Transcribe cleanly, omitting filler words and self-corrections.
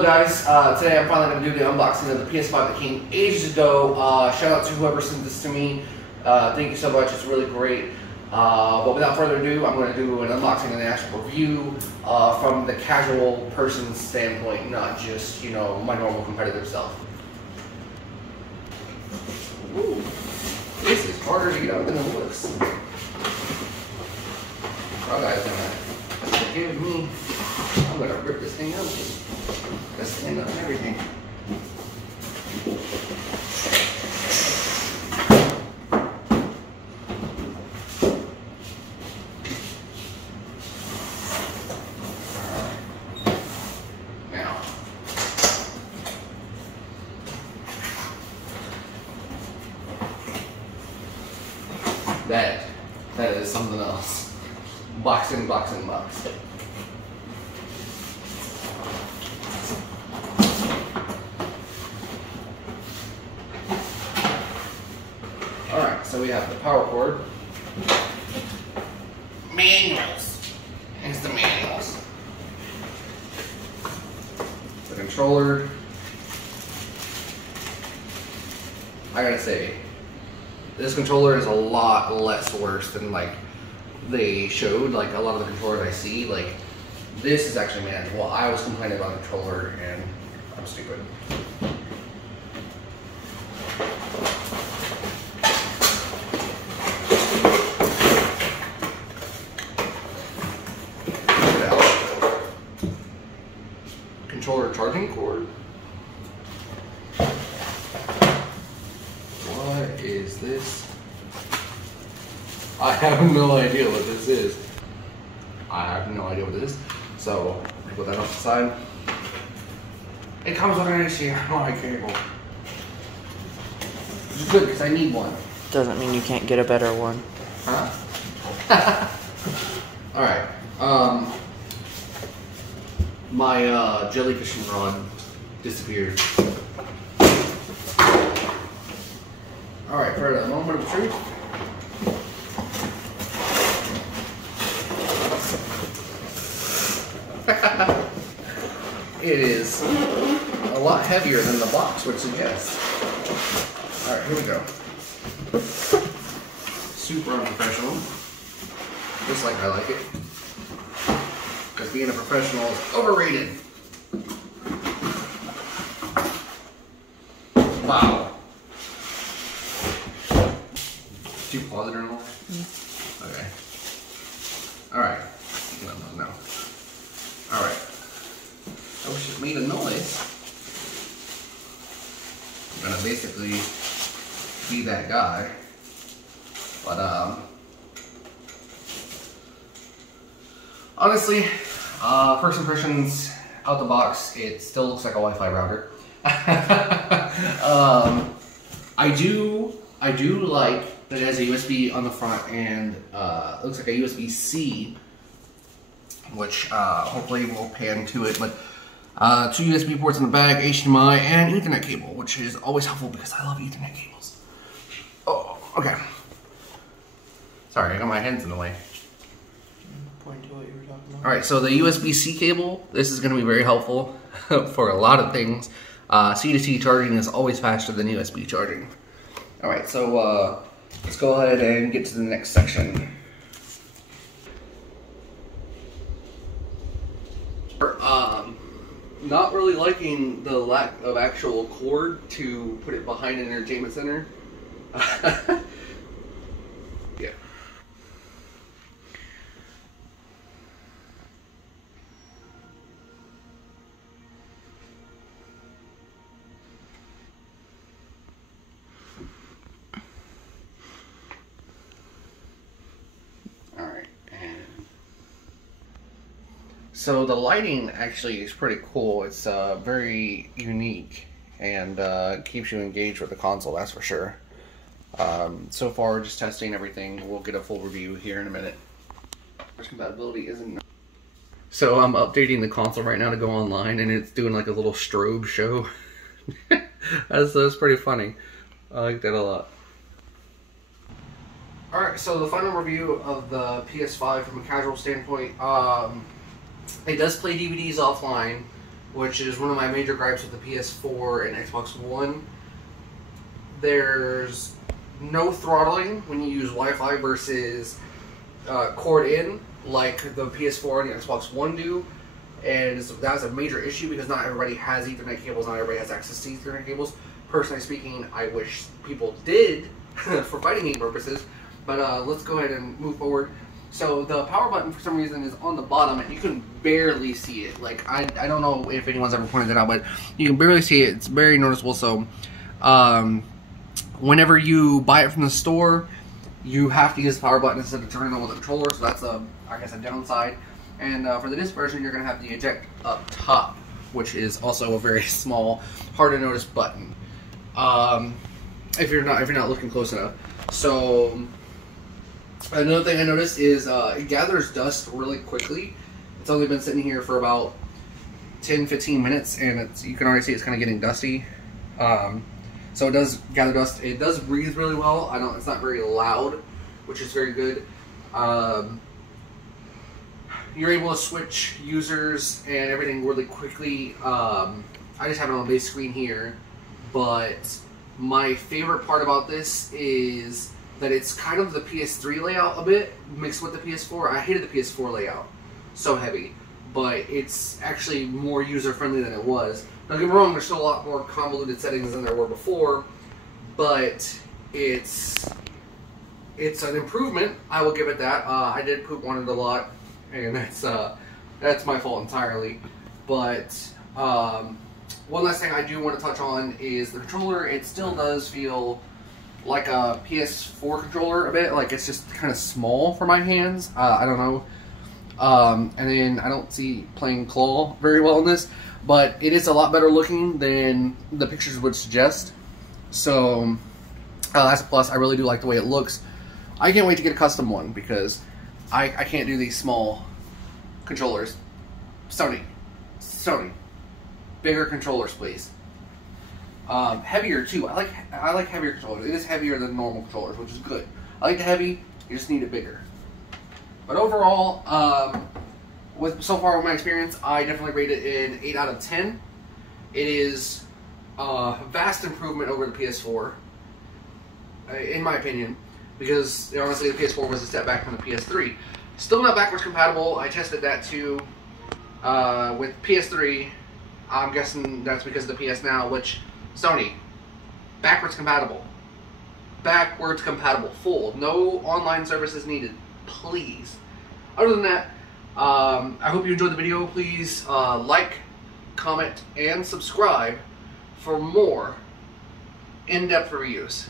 Hello guys, today I'm finally going to do the unboxing of the PS5 that came ages ago. Shout out to whoever sent this to me. Thank you so much, it's really great. But without further ado, I'm going to do an unboxing and an actual review from the casual person's standpoint, not just, you know, my normal competitive self. Ooh, this is harder to get out than it looks. Oh guys, forgive me. I'm going to rip this thing out. This thing up and everything. Now, that is something else. Boxing. Alright, so we have the power cord. Manuals. Here's the manuals. The controller. I gotta say, this controller is a lot less worse than like they showed. Like a lot of the controllers I see, like this is actually manageable. I was complaining about the controller and I'm stupid. Controller charging cord. What is this? I have no idea what this is. So put that off the side. It comes with an HDMI cable, which is good because I need one. Doesn't mean you can't get a better one. Huh? All right. My jellyfishing rod disappeared. Alright, for a moment of truth. It is a lot heavier than the box would suggest. Alright, here we go. Super unprofessional. Just like I like it. Because being a professional is overrated. Wow. Did you pause it or not? Okay. Alright. No. Alright. I wish it made a noise. I'm gonna basically be that guy. But, honestly, first impressions out the box, it still looks like a Wi-Fi router. I do like that it has a USB on the front and looks like a USB-C, which hopefully we'll pan to it. But 2 USB ports in the back, HDMI, and Ethernet cable, which is always helpful because I love Ethernet cables. Oh, okay. Sorry, I got my hands in the way. Point to what you were talking about. Alright, so the USB-C cable, this is going to be very helpful for a lot of things. C-to-C charging is always faster than USB charging. Alright, so let's go ahead and get to the next section. Not really liking the lack of actual cord to put it behind an entertainment center. Yeah. So the lighting actually is pretty cool. It's very unique and keeps you engaged with the console, that's for sure. So far, just testing everything. We'll get a full review here in a minute. Compatibility isn't. So I'm updating the console right now to go online, and it's doing like a little strobe show. that's pretty funny. I like that a lot. Alright, so the final review of the PS5 from a casual standpoint, it does play DVDs offline, which is one of my major gripes with the PS4 and Xbox One. There's no throttling when you use Wi-Fi versus cord in, like the PS4 and the Xbox One do. And that's a major issue because not everybody has Ethernet cables, not everybody has access to Ethernet cables. Personally speaking, I wish people did for fighting game purposes. But let's go ahead and move forward. So the power button for some reason is on the bottom and you can barely see it. Like I don't know if anyone's ever pointed that out, but you can barely see it. It's very noticeable. So whenever you buy it from the store, you have to use the power button instead of turning on with the controller. So that's I guess a downside. And for the disc version, you're going to have the eject up top, which is also a very small, hard to notice button. If you're not looking close enough. So another thing I noticed is it gathers dust really quickly. It's only been sitting here for about 10-15 minutes, and you can already see it's kind of getting dusty. So it does gather dust. It does breathe really well. It's not very loud, which is very good. You're able to switch users and everything really quickly. I just have it on the base screen here, but my favorite part about this is that it's kind of the PS3 layout a bit mixed with the PS4. I hated the PS4 layout, so heavy, but it's actually more user friendly than it was. Don't get me wrong, there's still a lot more convoluted settings than there were before, but it's an improvement. I will give it that. I did poop on it a lot, and that's my fault entirely. But one last thing I do want to touch on is the controller. It still does feel like a PS4 controller a bit. Like it's just kind of small for my hands. I don't know. And then I don't see playing claw very well in this, but it is a lot better looking than the pictures would suggest. So that's a plus. I really do like the way it looks. I can't wait to get a custom one because I can't do these small controllers. Sony, bigger controllers, please. Heavier too. I like heavier controllers. It is heavier than normal controllers, which is good. I like the heavy. You just need it bigger. But overall, so far with my experience, I definitely rate it an 8 out of 10. It is a vast improvement over the PS4, in my opinion, because honestly the PS4 was a step back from the PS3. Still not backwards compatible. I tested that too with PS3. I'm guessing that's because of the PS Now, which Sony, backwards compatible. Backwards compatible, full. No online services needed, please. Other than that, I hope you enjoyed the video. Please like, comment, and subscribe for more in-depth reviews.